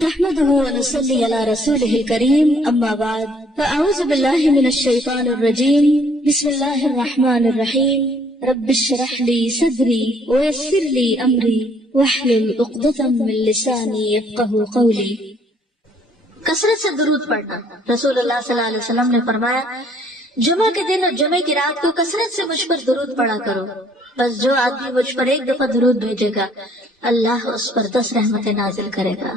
نحمده ونصلي على رسوله الكريم أما بعد فأعوذ بالله من الشيطان الرجيم بسم الله الرحمن الرحيم رب اشرح لي صدري ويسر لي أمري واحلل عقدة من لساني يفقهوا قولي۔ کثرت سے درود پڑھنا۔ رسول اللہ صلی اللہ علیہ وسلم نے فرمایا جمعہ کے دن اور جمعہ کی رات کو کثرت سے مجھ پر درود پڑھا کرو، بس جو آدمی مجھ پر ایک دفعہ درود بھیجے گا اللہ اس پر 10 رحمتیں نازل کرے گا۔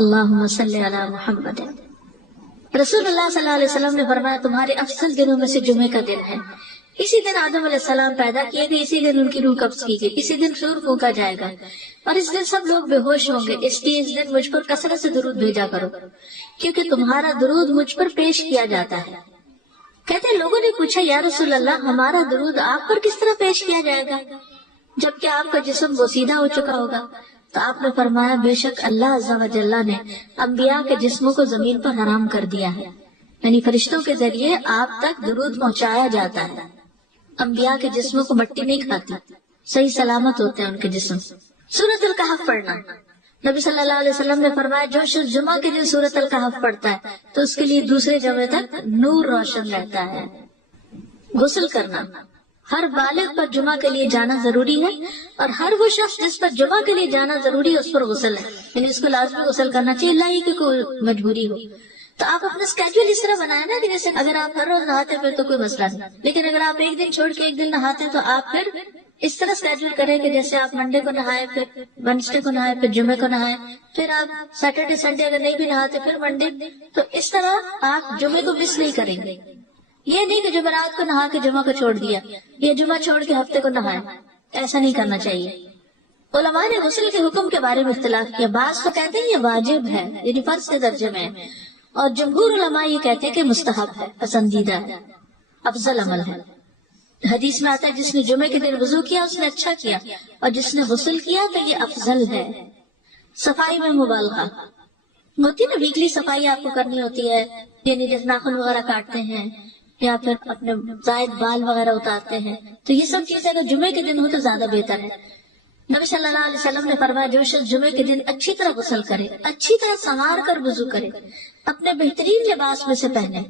اللہم صلی علی محمد۔ رسول اللہ صلی اللہ علیہ وسلم نے فرمایا تمہارے افضل دنوں میں سے جمعے کا دن ہے۔ اسی دن آدم علیہ السلام پیدا کیے گئے، اسی دن ان کی روح قبض کی گئی، اسی دن سور پھونکا جائے گا اور اس دن سب لوگ بے ہوش ہوں گے، اس لیے اس دن مجھ پر کثرت سے درود بھیجا کرو کیونکہ تمہارا درود مجھ پر پیش کیا جاتا ہے۔ کہتے ہیں لوگوں نے پوچھا یا رسول اللہ ہمارا درود آپ پر کس طرح پیش کیا جائے گا جبکہ آپ کا جسم بوسیدہ ہو چکا ہوگا؟ تو آپ نے فرمایا بے شک اللہ عز و جل نے انبیاء کے جسموں کو زمین پر حرام کر دیا ہے، یعنی فرشتوں کے ذریعے آپ تک درود پہنچایا جاتا ہے۔ انبیاء کے جسموں کو مٹی نہیں کھاتی، صحیح سلامت ہوتے ہیں ان کے جسم۔ سورۃ الکہف پڑھنا۔ نبی صلی اللہ علیہ وسلم نے فرمایا جو شخص جمعہ کے دن سورۃ الکہف پڑھتا ہے تو اس کے لیے دوسرے جمعے تک نور روشن رہتا ہے۔ غسل کرنا۔ ہر بالغ پر جمعہ کے لیے جانا ضروری ہے اور ہر وہ شخص جس پر جمعہ کے لیے جانا ضروری ہے اس پر غسل ہے، یعنی اس کو لازمی غسل کرنا چاہیے، اللہ ہی کی کوئی مجبوری ہو تو آپ اپنا اسکیڈول اس طرح بنائے نا کہ جیسے اگر آپ ہر روز نہاتے پھر تو کوئی مسئلہ نہیں، لیکن اگر آپ ایک دن چھوڑ کے ایک دن نہاتے تو آپ پھر اس طرح اسکیڈول کریں کہ جیسے آپ منڈے کو نہائے، پھر وینسڈے کو نہائے، پھر جمعے کو نہائے، پھر آپ سیٹرڈے سنڈے اگر نہیں بھی نہاتے پھر منڈے، تو اس طرح آپ جمعے کو مس نہیں کریں گے۔ یہ نہیں کہ جمعرات کو نہا کے جمعہ کو چھوڑ دیا یا جمعہ چھوڑ کے ہفتے کو نہائے، ایسا نہیں کرنا چاہیے۔ علماء نے غسل کے حکم کے بارے میں اختلاف کیا، بعض تو کہتے ہیں یہ واجب ہے یعنی فرض کے درجے میں ہے، اور جمہور علماء یہ کہتے ہیں کہ مستحب ہے، پسندیدہ ہے، افضل عمل ہے۔ حدیث میں آتا ہے جس نے جمعے کے دن وضو کیا اس نے اچھا کیا اور جس نے غسل کیا تو یہ افضل ہے۔ صفائی میں مبالغہ ہوتی ہے نا، ویکلی صفائی آپ کو کرنی ہوتی ہے، یعنی جیسے ناخن وغیرہ کاٹتے ہیں یا پھر اپنے زائد بال وغیرہ اتارتے ہیں، تو یہ سب چیزیں اگر جمعے کے دن ہو تو زیادہ بہتر ہے۔ نبی صلی اللہ علیہ وسلم نے فرمایا جو شخص جمعے کے دن اچھی طرح غسل کرے، اچھی طرح سنوار کر وضو کرے، اپنے بہترین لباس میں سے پہنے،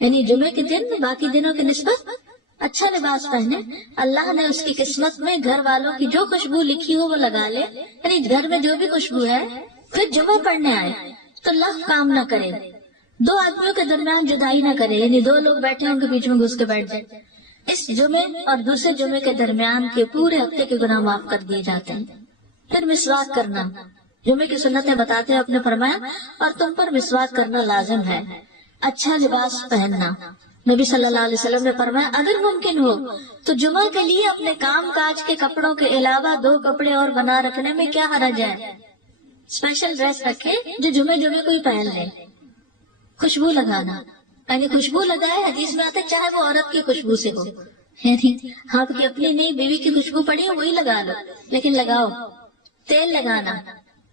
یعنی جمعے کے دن باقی دنوں کی نسبت اچھا لباس پہنے، اللہ نے اس کی قسمت میں گھر والوں کی جو خوشبو لکھی ہو وہ لگا لے، یعنی گھر میں جو بھی خوشبو ہے، پھر جمعہ پڑھنے آئے تو لغو کام نہ کرے، 2 آدمیوں کے درمیان جدائی نہ کرے، یعنی 2 لوگ بیٹھے ان کے بیچ میں گھس کے بیٹھ جائے۔ اس جمعے اور دوسرے جمعے کے درمیان کے پورے ہفتے کے گناہ معاف کر دیے جاتے ہیں۔ پھر مسواک کرنا، جمعے کی سنتیں بتاتے ہیں، آپ نے فرمایا اور تم پر مسواک کرنا لازم ہے۔ اچھا لباس پہننا، نبی صلی اللہ علیہ وسلم نے فرمایا اگر ممکن ہو تو جمعہ کے لیے اپنے کام کاج کے کپڑوں کے علاوہ 2 کپڑے اور بنا رکھنے میں کیا حرج ہے، اسپیشل ڈریس رکھے جو جمعے کو ہی پہن لے۔ خوشبو لگانا، یعنی خوشبو لگائے، حدیث میں آتا ہے چاہے وہ عورت کی خوشبو سے ہو، یعنی آپ کی اپنی نہیں بیوی کی خوشبو پڑی ہو وہی لگا لو، لیکن لگاؤ۔ تیل لگانا،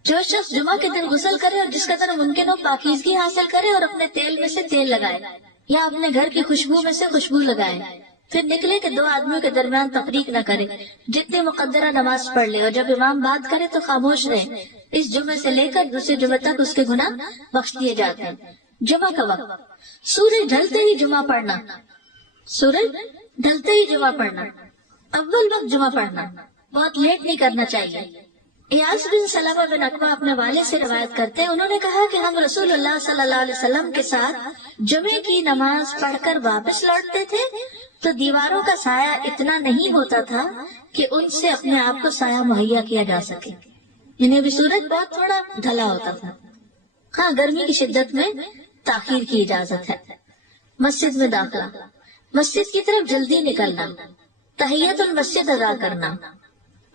جو شخص جمعہ کے دن غسل کرے اور جس قدر ممکن ہو پاکیزگی حاصل کرے اور اپنے تیل میں سے تیل لگائے یا اپنے گھر کی خوشبو میں سے خوشبو لگائے، پھر نکلے کہ 2 آدمیوں کے درمیان تفریق نہ کرے، جتنی مقدرہ نماز پڑھ لے اور جب امام بات کرے تو خاموش رہے، اس جمعے سے لے کر دوسرے جمعے تک اس کے گناہ بخش دیے جاتے ہیں۔ جمعہ کا وقت، سورج ڈھلتے ہی جمعہ پڑھنا، سورج ڈھلتے ہی جمعہ پڑھنا، اول وقت جمعہ پڑھنا، بہت لیٹ نہیں کرنا چاہیے۔ ایاس بن سلمہ بن عقبہ اپنے والد سے روایت کرتے ہیں، انہوں نے کہا کہ ہم رسول اللہ صلی اللہ علیہ وسلم کے ساتھ جمعے کی نماز پڑھ کر واپس لوٹتے تھے تو دیواروں کا سایہ اتنا نہیں ہوتا تھا کہ ان سے اپنے آپ کو سایہ مہیا کیا جا سکے، یعنی ابھی سورج بہت تھوڑا ڈھلا ہوتا تھا۔ ہاں گرمی کی شدت میں تاخیر کی اجازت ہے۔ مسجد میں داخلہ، مسجد کی طرف جلدی نکلنا، تحیت المسجد ادا کرنا۔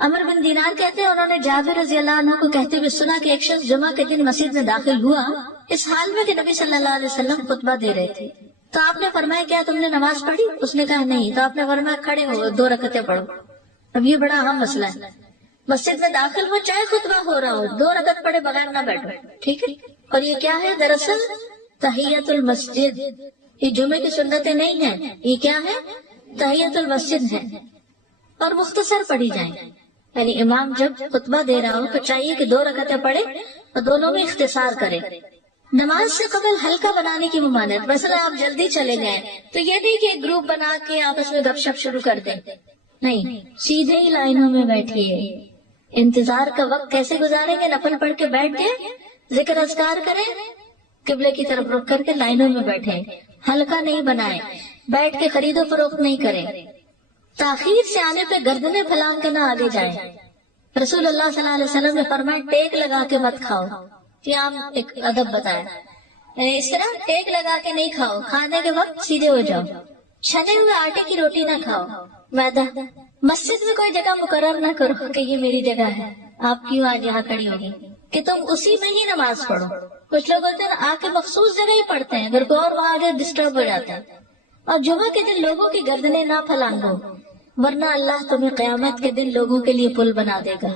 عمر بن دینار کہتے ہیں انہوں نے جابر رضی اللہ عنہ کو کہتے ہوئے سنا کہ ایک شخص جمعہ کے دن مسجد میں داخل ہوا اس حال میں کہ نبی صلی اللہ علیہ وسلم خطبہ دے رہے تھے، تو آپ نے فرمایا کیا تم نے نماز پڑھی؟ اس نے کہا نہیں، تو آپ نے فرمایا کھڑے ہو 2 رکعتیں پڑھو۔ اب یہ بڑا اہم مسئلہ ہے، مسجد میں داخل ہو چاہے خطبہ ہو رہا ہو 2 رکعت پڑھے بغیر نہ بیٹھو، ٹھیک ہے؟ اور یہ کیا ہے؟ دراصل تحیت المسجد، یہ جمعے کی سنتیں نہیں ہیں، یہ کیا ہے؟ تحیت المسجد ہے، اور مختصر پڑھی جائیں، یعنی امام جب خطبہ دے رہا ہو تو چاہیے کہ 2 رکعتیں پڑھے اور دونوں میں اختصار کرے۔ نماز سے قبل ہلکا بنانے کی ممانعت، مثلا آپ جلدی چلے گئے تو یہ نہیں کہ ایک گروپ بنا کے آپس میں گپ شپ شروع کر دیں، نہیں، سیدھے ہی لائنوں میں بیٹھیے۔ انتظار کا وقت کیسے گزاریں گے؟ نفل پڑھ کے بیٹھ گئے، ذکر اذکار کریں، قبلے کی طرف رخ کر کے لائنوں میں بیٹھیں، ہلکا نہیں بنائیں، بیٹھ کے خرید و فروخت نہیں کریں، تاخیر سے آنے پہ گردنیں پھلانگ کے نہ آگے جائیں۔ رسول اللہ صلی اللہ علیہ وسلم نے فرمایا ٹیک لگا کے مت کھاؤ، یہ عام ایک ادب بتایا، یعنی اس طرح ٹیک لگا کے نہیں کھاؤ، کھانے کے وقت سیدھے ہو جاؤ۔ چھنے ہوئے آٹے کی روٹی نہ کھاؤ، میدا۔ مسجد میں کوئی جگہ مقرر نہ کرو کہ یہ میری جگہ ہے، آپ کیوں آج یہاں کھڑی ہوگی، کہ تم اسی میں ہی نماز پڑھو۔ کچھ لوگ ہوتے ہیں آ کے مخصوص جگہ ہی پڑھتے ہیں، اگر کوئی اور وہاں آ جائے ڈسٹرب ہو جاتا ہے۔ اور جمعہ کے دن لوگوں کی گردنیں نہ پھلانگو، ورنہ اللہ تمہیں قیامت کے دن لوگوں کے لیے پل بنا دے گا۔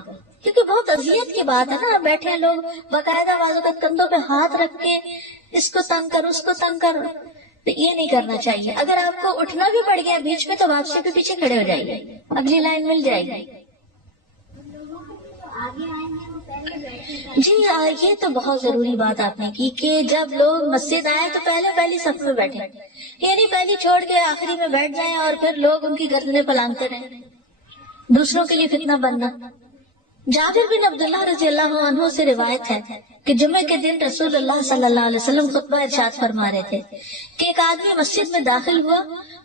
کیونکہ بہت اذیت کی بات ہے نا، بیٹھے ہیں لوگ باقاعدہ بعض اوقات کندھوں پہ ہاتھ رکھ کے اس کو تنگ کر اس کو تنگ کر، تو یہ نہیں کرنا چاہیے۔ اگر آپ کو اٹھنا بھی پڑ گیا بیچ میں تو واپسی پہ پیچھے کھڑے ہو جائیے، اگلی لائن مل جائے گی۔ جی یہ تو بہت ضروری بات آپ نے کی کہ جب لوگ مسجد آئے تو پہلی صف میں بیٹھے، یعنی پہلی چھوڑ کے آخری میں بیٹھ جائیں اور پھر لوگ ان کی گردنیں پلانگتے رہیں، دوسروں کے لیے فتنہ بننا۔ جابر بن عبداللہ رضی اللہ عنہ سے روایت ہے کہ جمعے کے دن رسول اللہ صلی اللہ علیہ وسلم خطبہ ارشاد فرما رہے تھے کہ ایک آدمی مسجد میں داخل ہوا،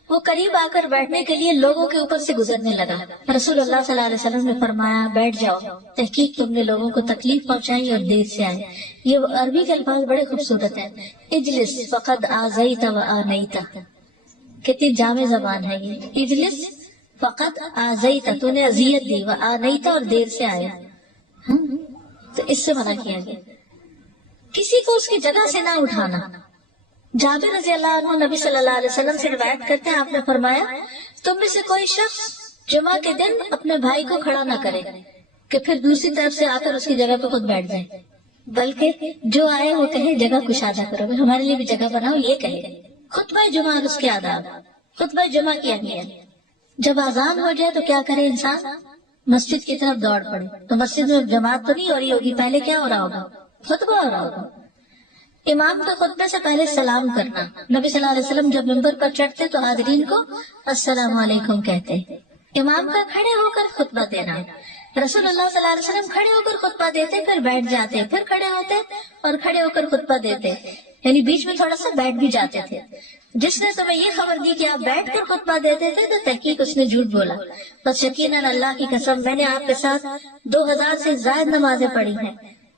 وہ قریب آ کر بیٹھنے کے لیے لوگوں کے اوپر سے گزرنے لگا۔ رسول اللہ صلی اللہ علیہ وسلم نے فرمایا بیٹھ جاؤ، تحقیق تم نے لوگوں کو تکلیف پہنچائی اور دیر سے آئے۔ یہ عربی کے الفاظ بڑے خوبصورت ہیں، اجلس فقد آزیت و آنیت، کتنی جامع زبان ہے یہ، اجلس فقط آزیتا، تو نے اذیت دی، و آنیتا، اور دیر سے آیا۔ تو اس سے منع کیا گیا کسی کو اس کی جگہ سے نہ اٹھانا۔ جابر رضی اللہ عنہ نبی صلی اللہ علیہ وسلم سے روایت کرتے ہیں، آپ نے فرمایا تم میں سے کوئی شخص جمعہ کے دن اپنے بھائی کو کھڑا نہ کرے کہ پھر دوسری طرف سے آ کر اس کی جگہ پہ خود بیٹھ جائے، بلکہ جو آئے وہ کہے جگہ کشادہ کرو، ہمارے لیے بھی جگہ بناؤ، یہ کہے۔ خطبہ جمعہ اور اس کے آداب، خطبہ جمعہ کی اہمیت۔ جب اذان ہو جائے تو کیا کرے انسان؟ مسجد کی طرف دوڑ پڑے۔ تو مسجد میں جماعت تو نہیں ہو رہی ہوگی، پہلے کیا ہو رہا ہوگا؟ خطبہ ہو رہا ہوگا۔ امام کے خطبے سے پہلے سلام کرنا، نبی صلی اللہ علیہ وسلم جب ممبر پر چڑھتے تو حاضرین کو السلام علیکم کہتے۔ امام کا کھڑے ہو کر خطبہ دینا، رسول اللہ صلی اللہ علیہ وسلم کھڑے ہو کر خطبہ دیتے، پھر بیٹھ جاتے، پھر کھڑے ہوتے اور کھڑے ہو کر خطبہ دیتے، یعنی بیچ میں تھوڑا سا بیٹھ بھی جاتے تھے۔ جس نے تمہیں یہ خبر دی کہ آپ بیٹھ کر خطبہ دیتے تھے تو تحقیق اس نے جھوٹ بولا، بس یقیناً اللہ کی قسم میں نے آپ کے ساتھ 2000 سے زائد نمازیں پڑھی ہیں،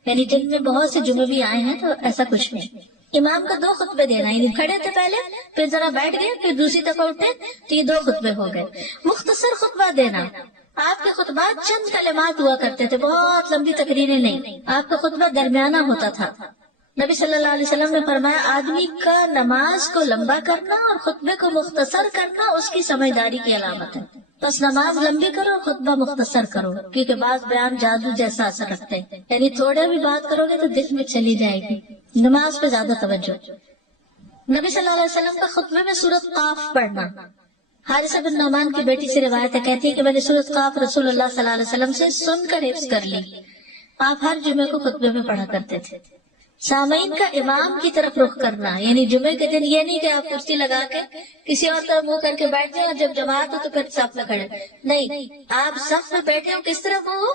یعنی جن میں بہت سے جمعے بھی آئے ہیں، تو ایسا کچھ نہیں۔ امام کا 2 خطبے دینا، یعنی کھڑے تھے پہلے، پھر ذرا بیٹھ گئے، پھر دوسری دفعہ اٹھے تو یہ 2 خطبے ہو گئے۔ مختصر خطبہ دینا، آپ کے خطبات چند کلمات ہوا کرتے تھے، بہت لمبی تقریریں نہیں، آپ کا خطبہ درمیانہ ہوتا تھا۔ نبی صلی اللہ علیہ وسلم نے فرمایا آدمی کا نماز کو لمبا کرنا اور خطبے کو مختصر کرنا اس کی سمجھداری کی علامت ہے۔ بس نماز لمبی کرو، خطبہ مختصر کرو، کیونکہ بعض بیان جادو جیسا اثر رکھتے ہیں، یعنی تھوڑے بھی بات کرو گے تو دل میں چلی جائے گی۔ نماز پہ زیادہ توجہ۔ نبی صلی اللہ علیہ وسلم کا خطبے میں سورۃ قاف پڑھنا، حارثہ بن نعمان کی بیٹی سے روایت ہے، کہتی ہے کہ میں نے سورۃ قاف رسول اللہ صلی اللہ علیہ وسلم سے سن کر حفظ کر لی۔ آپ ہر جمعے کو خطبے میں پڑھا کرتے تھے۔ سامعین کا امام کی طرف رخ کرنا، یعنی جمعے کے دن یہ نہیں کہ آپ کرسی لگا کے کسی اور طرف منہ کر کے بیٹھ جائیں اور جب جماعت ہو تو پھر صف میں کھڑے، نہیں، آپ صف میں بیٹھے ہو کس طرف ہو؟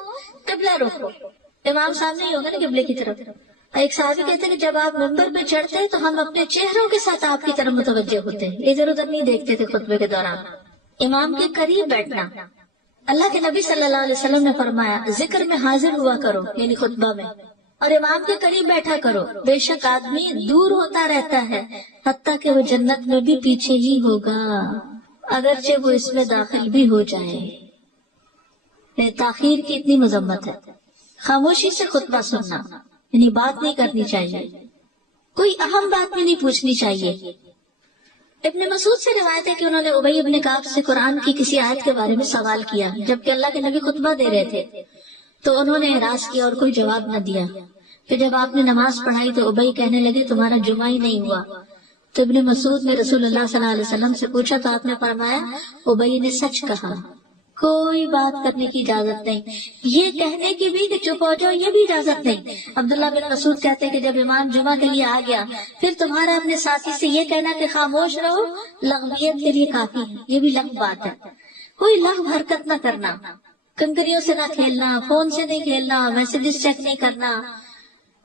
قبلہ رخ ہو، امام سامنے ہی ہوگا نا قبلے کی طرف۔ ایک صحابی کہتے ہیں کہ جب آپ منبر پہ چڑھتے ہیں تو ہم اپنے چہروں کے ساتھ آپ کی طرف متوجہ ہوتے ہیں، ادھر ادھر نہیں دیکھتے تھے خطبے کے دوران۔ امام کے قریب بیٹھنا، اللہ کے نبی صلی اللہ علیہ وسلم نے فرمایا ذکر میں حاضر ہوا کرو، یعنی خطبہ میں، اور امام کے قریب بیٹھا کرو، بے شک آدمی دور ہوتا رہتا ہے حتیٰ کہ وہ جنت میں بھی پیچھے ہی ہوگا اگرچہ وہ اس میں داخل بھی ہو جائے۔ تاخیر کی اتنی مذمت ہے۔ خاموشی سے خطبہ سننا، یعنی بات نہیں کرنی چاہیے، کوئی اہم بات بھی نہیں پوچھنی چاہیے۔ ابن مسعود سے روایت ہے کہ انہوں نے ابی ابن کعب سے قرآن کی کسی آیت کے بارے میں سوال کیا جبکہ اللہ کے نبی خطبہ دے رہے تھے، تو انہوں نے اعراض کیا اور کوئی جواب نہ دیا۔ پھر جب آپ نے نماز پڑھائی تو ابی کہنے لگے تمہارا جمعہ ہی نہیں ہوا۔ تو ابن مسعود نے رسول اللہ صلی اللہ علیہ وسلم سے پوچھا تو آپ نے فرمایا ابی نے سچ کہا، کوئی بات کرنے کی اجازت نہیں، یہ کہنے کی بھی کہ چپ ہو جاؤ یہ بھی اجازت نہیں۔ عبداللہ بن مسعود کہتے ہیں کہ جب امام جمعہ کے لیے آ گیا پھر تمہارا اپنے ساتھی سے یہ کہنا کہ خاموش رہو لغویت کے لیے کافی ہے، یہ بھی لغو بات ہے۔ کوئی لغو حرکت نہ کرنا، کنکریوں سے نہ کھیلنا، فون سے نہیں کھیلنا، میسجز چیک نہیں کرنا،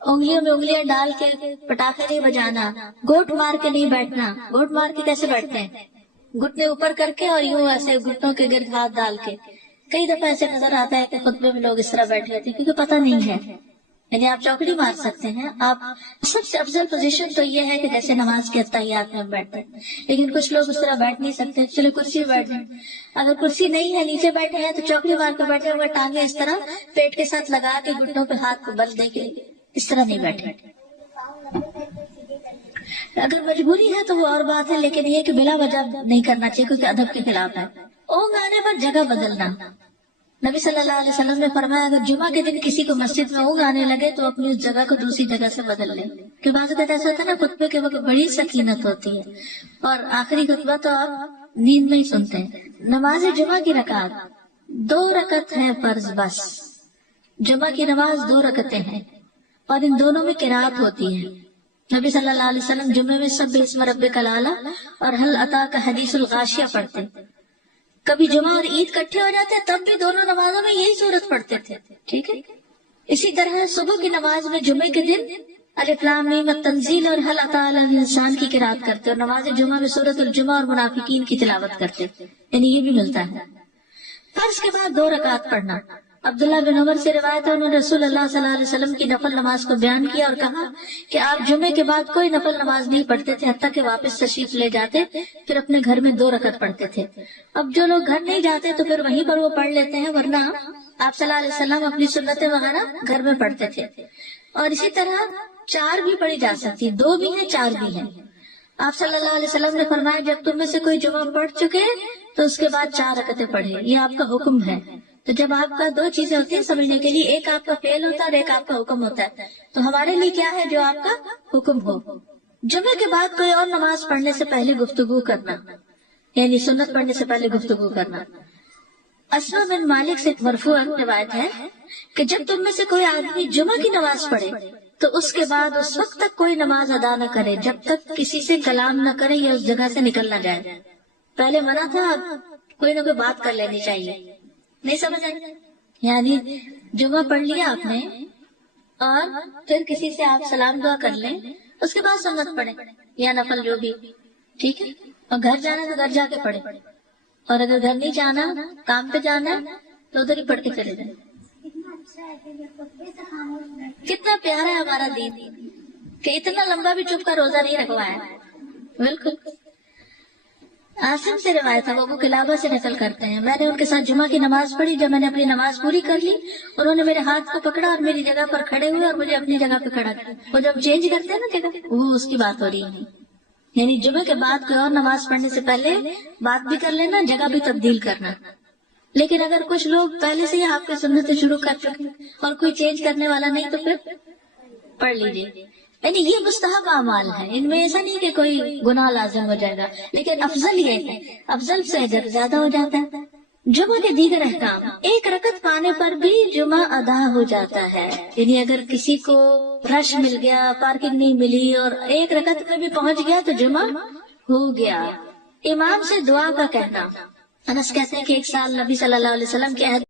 انگلیوں میں انگلیاں ڈال کے پٹاخے نہیں بجانا، گوٹ مار کے نہیں بیٹھنا۔ گوٹ مار کے کیسے بیٹھتے ہیں؟ گھٹنے اوپر کر کے اور یوں ایسے گھٹنوں کے گرد ہاتھ ڈال کے۔ کئی دفعہ ایسے نظر آتا ہے کہ خطبے میں لوگ اس طرح بیٹھے ہوتے ہیں کیونکہ پتہ نہیں ہے، یعنی آپ چوکڑی مار سکتے ہیں۔ آپ سب سے افضل پوزیشن تو یہ ہے کہ جیسے نماز کے اتحیات میں بیٹھتے ہیں، لیکن کچھ لوگ اس طرح بیٹھ نہیں سکتے، چلو کرسی میں بیٹھ جائیں۔ اگر کرسی نہیں ہے نیچے بیٹھے ہیں تو چوکڑی مار کے بیٹھے ہوئے، ٹانگیں اس طرح پیٹ کے ساتھ لگا کے گھٹنوں پہ ہاتھ کو بل دے کے اس طرح نہیں بیٹھے۔ اگر مجبوری ہے تو وہ اور بات ہے، لیکن یہ کہ بلا وجہ نہیں کرنا چاہیے کیونکہ ادب کے خلاف ہے۔ اونگ آنے پر جگہ بدلنا، نبی صلی اللہ علیہ وسلم نے فرمایا اگر جمعہ کے دن کسی کو مسجد میں اونگ آنے لگے تو اپنی اس جگہ کو دوسری جگہ سے بدل لے، کہ بعض اوقات ایسا ہوتا ہے نا خطبے کے وقت بڑی سکینت ہوتی ہے اور آخری خطبہ تو آپ نیند میں ہی سنتے ہیں۔ نماز جمعہ کی رکعت 2 رکعت ہے فرض بس، جمعہ کی نماز 2 رکعتیں ہیں اور ان دونوں میں قرات ہوتی ہے۔ نبی صلی اللہ علیہ وسلم جمعے میں سبح اسم ربک الاعلی اور هل اتاک حدیث الغاشیہ پڑھتے۔ کبھی جمعہ اور عید کٹھے ہو جاتے تب بھی دونوں نمازوں میں یہی صورت پڑھتے تھے، ٹھیک ہے۔ اسی طرح صبح کی نماز میں جمعے کے دن الف لام میم التنزیل اور هل اتی علی الانسان کی قرات کرتے اور نماز جمعہ میں سورۃ الجمعہ اور منافقین کی تلاوت کرتے، یعنی یہ بھی ملتا ہے۔ فرض کے بعد 2 رکعت پڑھنا، عبداللہ بن عمر سے روایت ہے انہوں نے رسول اللہ صلی اللہ علیہ وسلم کی نفل نماز کو بیان کیا اور کہا کہ آپ جمعے کے بعد کوئی نفل نماز نہیں پڑھتے تھے حتیٰ کہ واپس تشریف لے جاتے پھر اپنے گھر میں 2 رکعت پڑھتے تھے۔ اب جو لوگ گھر نہیں جاتے تو پھر وہیں پر وہ پڑھ لیتے ہیں، ورنہ آپ صلی اللہ علیہ وسلم اپنی سنتیں وغیرہ گھر میں پڑھتے تھے۔ اور اسی طرح 4 بھی پڑھی جا سکتی، 2 بھی ہیں 4 بھی ہیں۔ آپ صلی اللہ علیہ وسلم نے فرمایا جب تم میں سے کوئی جمعہ پڑھ چکے تو اس کے بعد 4 رکعتیں پڑھے، یہ آپ کا حکم ہے۔ تو جب آپ کا 2 چیزیں ہوتی ہیں سمجھنے کے لیے، ایک آپ کا فعل ہوتا ہے اور ایک آپ کا حکم ہوتا ہے، تو ہمارے لیے کیا ہے جو آپ کا حکم ہو۔ جمعے کے بعد کوئی اور نماز پڑھنے سے پہلے گفتگو کرنا، یعنی سنت پڑھنے سے پہلے گفتگو کرنا۔ اسما بن مالک سے مرفوعاً روایت ہے کہ جب تم میں سے کوئی آدمی جمعہ کی نماز پڑھے تو اس کے بعد اس وقت تک کوئی نماز ادا نہ کرے جب تک کسی سے کلام نہ کرے یا اس جگہ سے نکل نہ جائے۔ پہلے منع تھا، اب کوئی نہ کوئی بات کر لینی چاہیے، نہیں سمجھ آئی؟ یعنی جمعہ پڑھ لیا آپ نے اور پھر کسی سے آپ سلام دعا کر لیں، اس کے بعد سنت پڑھیں یا نفل جو بھی، ٹھیک ہے۔ اور گھر جانا تو گھر جا کے پڑھیں، اور اگر گھر نہیں جانا کام پہ جانا تو ادھر ہی پڑھ کے چلے جائیں۔ کتنا پیارا ہے ہمارا دین کہ اتنا لمبا بھی چپ کا روزہ نہیں رکھوایا۔ بالکل عاصم سے روایت ہے، وہ ابو قلابہ سے نقل کرتے ہیں، میں نے ان کے ساتھ جمعہ کی نماز پڑھی، جب میں نے اپنی نماز پوری کر لی انہوں نے میرے ہاتھ کو پکڑا اور میری جگہ پر کھڑے ہوئے اور مجھے اپنی جگہ پہ کھڑا کیا۔ وہ جب چینج کرتے ہیں نا جگہ، وہ اس کی بات ہو رہی ہے، یعنی جمعے کے بعد کوئی اور نماز پڑھنے سے پہلے بات بھی کر لینا، جگہ بھی تبدیل کرنا۔ لیکن اگر کچھ لوگ پہلے سے ہی آپ کی سنتیں شروع کر چکے اور کوئی چینج کرنے والا نہیں تو پھر پڑھ لیجیے، یعنی یہ مستحب اعمال ہے، ان میں ایسا نہیں کہ کوئی گناہ لازم ہو جائے گا، لیکن افضل یہ ہے، افضل سے اجر زیادہ ہو جاتا ہے۔ جمعہ کے دیگر احکام، 1 رکعت پانے پر بھی جمعہ ادا ہو جاتا ہے، یعنی اگر کسی کو رش مل گیا، پارکنگ نہیں ملی اور 1 رکعت میں بھی پہنچ گیا تو جمعہ ہو گیا۔ امام سے دعا کا کہنا، انس کہتے ہیں کہ ایک سال نبی صلی اللہ علیہ وسلم کے عہد